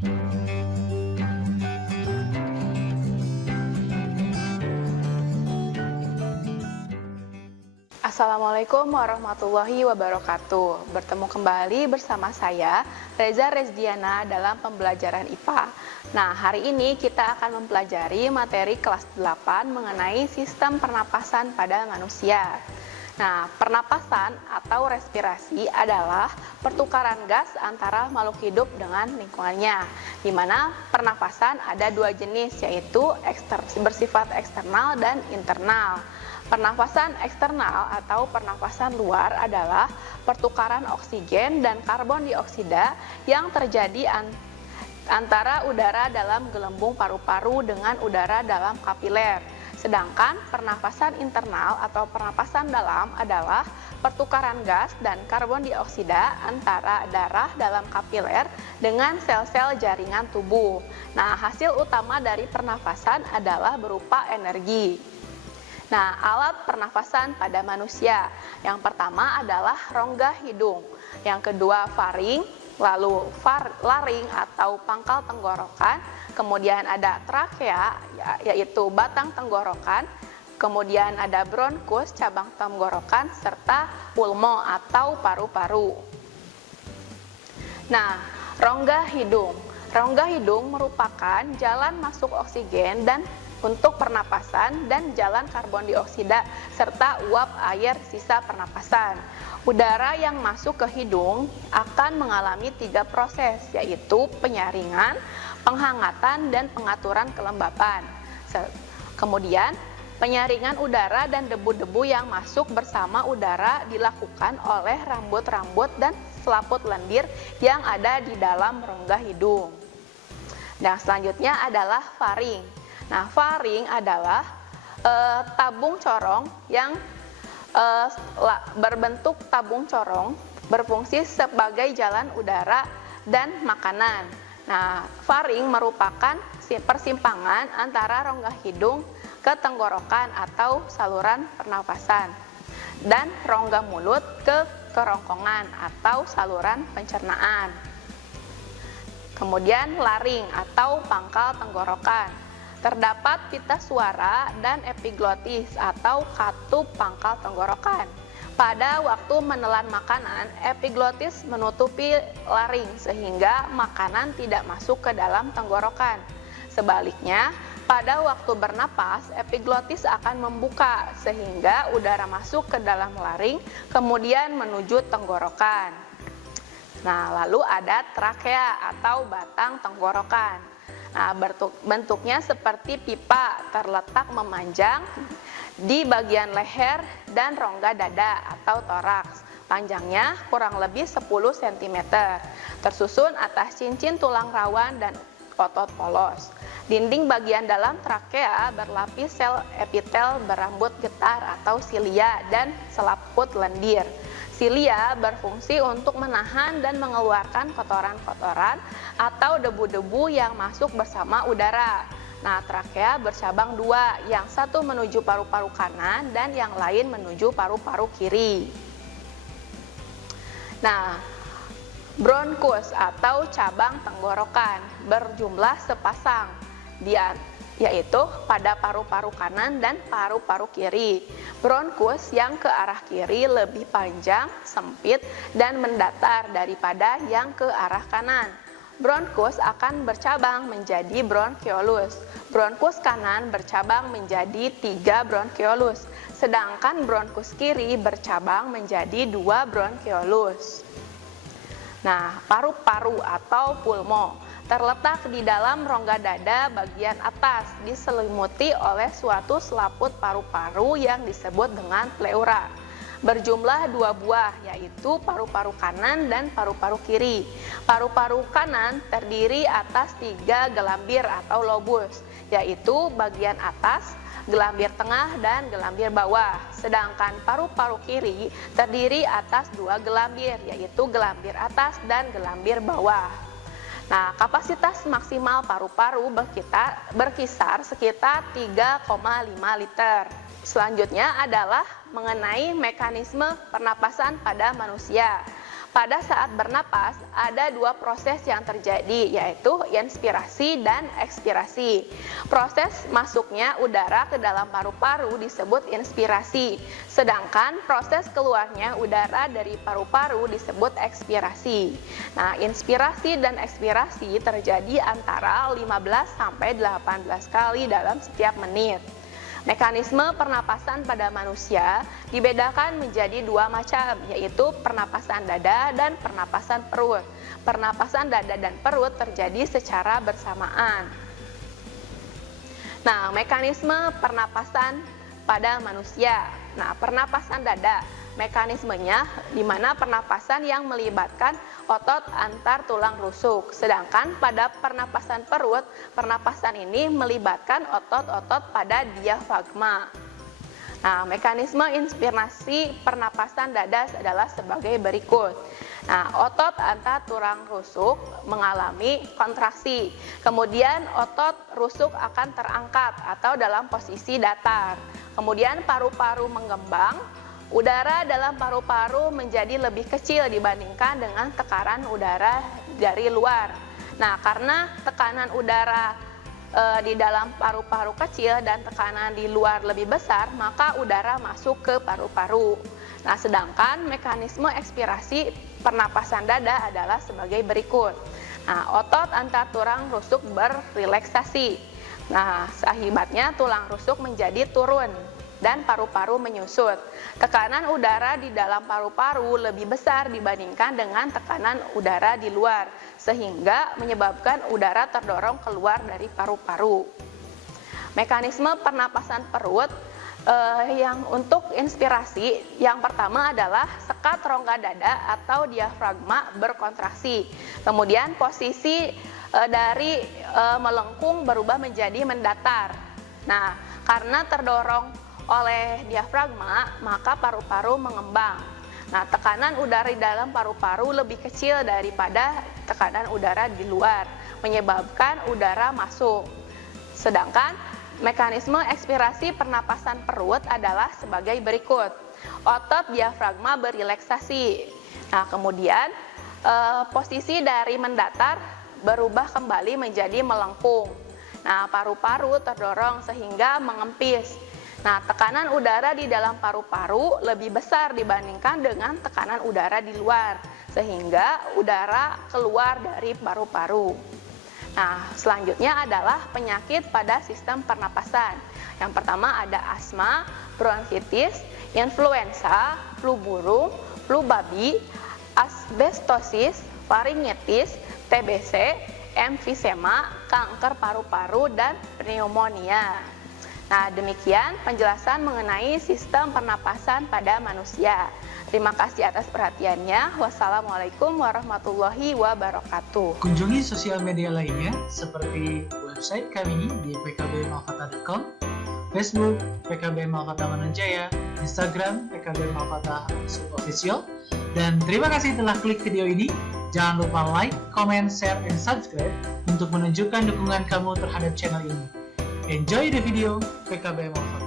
Assalamualaikum warahmatullahi wabarakatuh. Bertemu kembali bersama saya, Reza Rezdiana, dalam pembelajaran IPA. Nah, hari ini kita akan mempelajari materi kelas 8 mengenai sistem pernapasan pada manusia. Nah, pernapasan atau respirasi adalah pertukaran gas antara makhluk hidup dengan lingkungannya, di mana pernapasan ada dua jenis, yaitu bersifat eksternal dan internal. Pernafasan eksternal atau pernafasan luar adalah pertukaran oksigen dan karbon dioksida yang terjadi antara udara dalam gelembung paru-paru dengan udara dalam kapiler. Sedangkan pernafasan internal atau pernafasan dalam adalah pertukaran gas dan karbon dioksida antara darah dalam kapiler dengan sel-sel jaringan tubuh. Nah, hasil utama dari pernafasan adalah berupa energi. Nah, alat pernafasan pada manusia. Yang pertama adalah rongga hidung. Yang kedua faring, lalu laring atau pangkal tenggorokan. Kemudian ada trakea, yaitu batang tenggorokan. Kemudian ada bronkus, cabang tenggorokan, serta pulmo atau paru-paru. Nah, rongga hidung. Rongga hidung merupakan jalan masuk oksigen dan untuk pernapasan dan jalan karbon dioksida serta uap air sisa pernapasan. Udara yang masuk ke hidung akan mengalami 3 proses, yaitu penyaringan, penghangatan, dan pengaturan kelembapan. Kemudian, penyaringan udara dan debu-debu yang masuk bersama udara dilakukan oleh rambut-rambut dan selaput lendir yang ada di dalam rongga hidung. Dan selanjutnya adalah faring. Nah, faring adalah tabung corong yang berbentuk tabung corong, berfungsi sebagai jalan udara dan makanan. Nah, faring merupakan persimpangan antara rongga hidung ke tenggorokan atau saluran pernapasan dan rongga mulut ke kerongkongan atau saluran pencernaan. Kemudian laring atau pangkal tenggorokan. Terdapat pita suara dan epiglotis atau katup pangkal tenggorokan. Pada waktu menelan makanan, epiglotis menutupi laring sehingga makanan tidak masuk ke dalam tenggorokan. Sebaliknya, pada waktu bernapas, epiglotis akan membuka sehingga udara masuk ke dalam laring kemudian menuju tenggorokan. Nah, lalu ada trakea atau batang tenggorokan. Nah, bentuknya seperti pipa terletak memanjang di bagian leher dan rongga dada atau toraks. Panjangnya kurang lebih 10 cm, tersusun atas cincin tulang rawan dan otot polos. Dinding bagian dalam trakea berlapis sel epitel berambut getar atau silia dan selaput lendir. Silia berfungsi untuk menahan dan mengeluarkan kotoran-kotoran atau debu-debu yang masuk bersama udara. Nah, trakea bercabang 2, yang satu menuju paru-paru kanan dan yang lain menuju paru-paru kiri. Nah, bronkus atau cabang tenggorokan berjumlah sepasang, yaitu pada paru-paru kanan dan paru-paru kiri. Bronkus yang ke arah kiri lebih panjang, sempit, dan mendatar daripada yang ke arah kanan. Bronkus akan bercabang menjadi bronkiolus. Bronkus kanan bercabang menjadi 3 bronkiolus, sedangkan bronkus kiri bercabang menjadi 2 bronkiolus. Nah, paru-paru atau pulmo terletak di dalam rongga dada bagian atas, diselimuti oleh suatu selaput paru-paru yang disebut dengan pleura. Berjumlah 2 buah, yaitu paru-paru kanan dan paru-paru kiri. Paru-paru kanan terdiri atas 3 gelambir atau lobus, yaitu bagian atas, gelambir tengah, dan gelambir bawah. Sedangkan paru-paru kiri terdiri atas 2 gelambir, yaitu gelambir atas dan gelambir bawah. Nah, kapasitas maksimal paru-paru berkisar sekitar 3,5 liter. Selanjutnya adalah mengenai mekanisme pernapasan pada manusia. Pada saat bernapas, ada dua proses yang terjadi, yaitu inspirasi dan ekspirasi. Proses masuknya udara ke dalam paru-paru disebut inspirasi, sedangkan proses keluarnya udara dari paru-paru disebut ekspirasi. Nah, inspirasi dan ekspirasi terjadi antara 15 sampai 18 kali dalam setiap menit. Mekanisme pernapasan pada manusia dibedakan menjadi dua macam, yaitu pernapasan dada dan pernapasan perut. Pernapasan dada dan perut terjadi secara bersamaan. Nah, mekanisme pernapasan pada manusia. Nah, pernapasan dada, mekanismenya di mana pernapasan yang melibatkan otot antar tulang rusuk. Sedangkan pada pernapasan perut, pernapasan ini melibatkan otot-otot pada diafragma. Nah, mekanisme inspirasi pernapasan dada adalah sebagai berikut. Nah, otot antar tulang rusuk mengalami kontraksi. Kemudian otot rusuk akan terangkat atau dalam posisi datar. Kemudian paru-paru mengembang. Udara dalam paru-paru menjadi lebih kecil dibandingkan dengan tekanan udara dari luar. Nah, karena tekanan udara di dalam paru-paru kecil dan tekanan di luar lebih besar, maka udara masuk ke paru-paru. Nah, sedangkan mekanisme ekspirasi pernapasan dada adalah sebagai berikut. Nah, otot antar tulang rusuk berrelaksasi. Nah, akibatnya tulang rusuk menjadi turun dan paru-paru menyusut. Tekanan udara di dalam paru-paru lebih besar dibandingkan dengan tekanan udara di luar, sehingga menyebabkan udara terdorong keluar dari paru-paru. Mekanisme pernapasan perut yang untuk inspirasi, yang pertama adalah sekat rongga dada atau diafragma berkontraksi. Kemudian posisi dari melengkung berubah menjadi mendatar. Nah, karena terdorong oleh diafragma, maka paru-paru mengembang. Nah, tekanan udara di dalam paru-paru lebih kecil daripada tekanan udara di luar, menyebabkan udara masuk. Sedangkan mekanisme ekspirasi pernapasan perut adalah sebagai berikut. Otot diafragma berrelaksasi. Nah, kemudian posisi dari mendatar berubah kembali menjadi melengkung. Nah, paru-paru terdorong sehingga mengempis. Nah, tekanan udara di dalam paru-paru lebih besar dibandingkan dengan tekanan udara di luar, sehingga udara keluar dari paru-paru. Nah, selanjutnya adalah penyakit pada sistem pernapasan. Yang pertama ada asma, bronkitis, influenza, flu burung, flu babi, asbestosis, faringitis, TBC, emfisema, kanker paru-paru, dan pneumonia. Nah, demikian penjelasan mengenai sistem pernapasan pada manusia. Terima kasih atas perhatiannya. Wassalamualaikum warahmatullahi wabarakatuh. Kunjungi sosial media lainnya seperti website kami di pkbmalkata.com, Facebook PKB Malkata Mananjaya, Instagram PKB Malkata _official. Dan terima kasih telah klik video ini. Jangan lupa like, comment, share, dan subscribe untuk menunjukkan dukungan kamu terhadap channel ini. Enjoy the video, PKB Malkata.